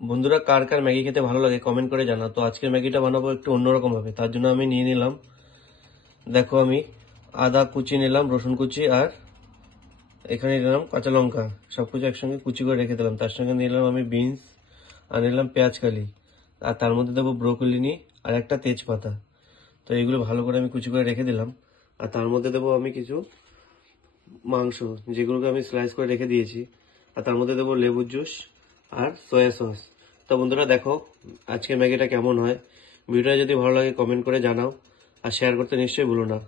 বন্ধুরা, কার কার ম্যাগি খেতে ভালো লাগে কমেন্ট করে জানা। তো আজকের ম্যাগিটা বানাবো একটু অন্যরকম ভাবে। তার জন্য আমি নিয়ে নিলাম, দেখো আমি আদা কুচি নিলাম, রসুন কুচি, আর এখানে নিলাম কাঁচা লঙ্কা। সবকিছু একসঙ্গে কুচি করে রেখে দিলাম। তার সঙ্গে নিলাম আমি বিনস, আর নিলাম পেঁয়াজ কালি, আর তার মধ্যে দেবো ব্রোকলি আর একটা তেজপাতা। তো এগুলো ভালো করে আমি কুচি করে রেখে দিলাম। আর তার মধ্যে দেবো আমি কিছু মাংস, যেগুলোকে আমি স্লাইস করে রেখে দিয়েছি। আর তার মধ্যে দেবো লেবুর জুস আর সয়া সস। তো বন্ধুরা দেখো আজকে ম্যাগিটা কেমন হয়। ভিডিওটা যদি ভালো লাগে কমেন্ট করে জানাও, আর শেয়ার করতে নিশ্চয়ই ভুলো না।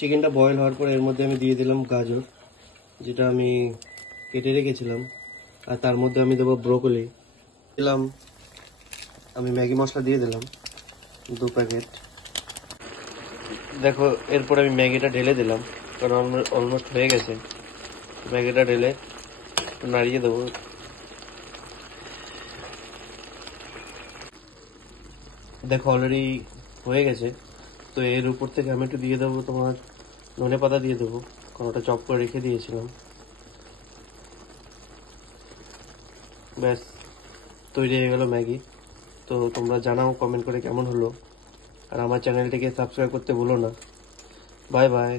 চিকেনটা বয়েল হওয়ার পর এর মধ্যে আমি দিয়ে দিলাম গাজর, যেটা আমি কেটে রেখেছিলাম। আর তার মধ্যে আমি দেবো ব্রোকলি দিলাম। আমি ম্যাগি মশলা দিয়ে দিলাম 2 প্যাকেট। দেখো এরপর আমি ম্যাগিটা ঢেলে দিলাম, কারণ অলমোস্ট হয়ে গেছে। ম্যাগিটা ঢেলে নাড়িয়ে দেবো। দেখো অলরেডি হয়ে গেছে। তো এর উপর থেকে আমি একটু দিয়ে দেবো তোমার ধনে পাতা দিয়ে দেবো, কারণ ওটা চপ করে রেখে দিয়েছিলাম। ব্যাস তৈরি হয়ে গেল ম্যাগি। তো তোমরা জানাও কমেন্ট করে কেমন হলো, আর আমার চ্যানেলটিকে সাবস্ক্রাইব করতে ভুলো না। Bye bye.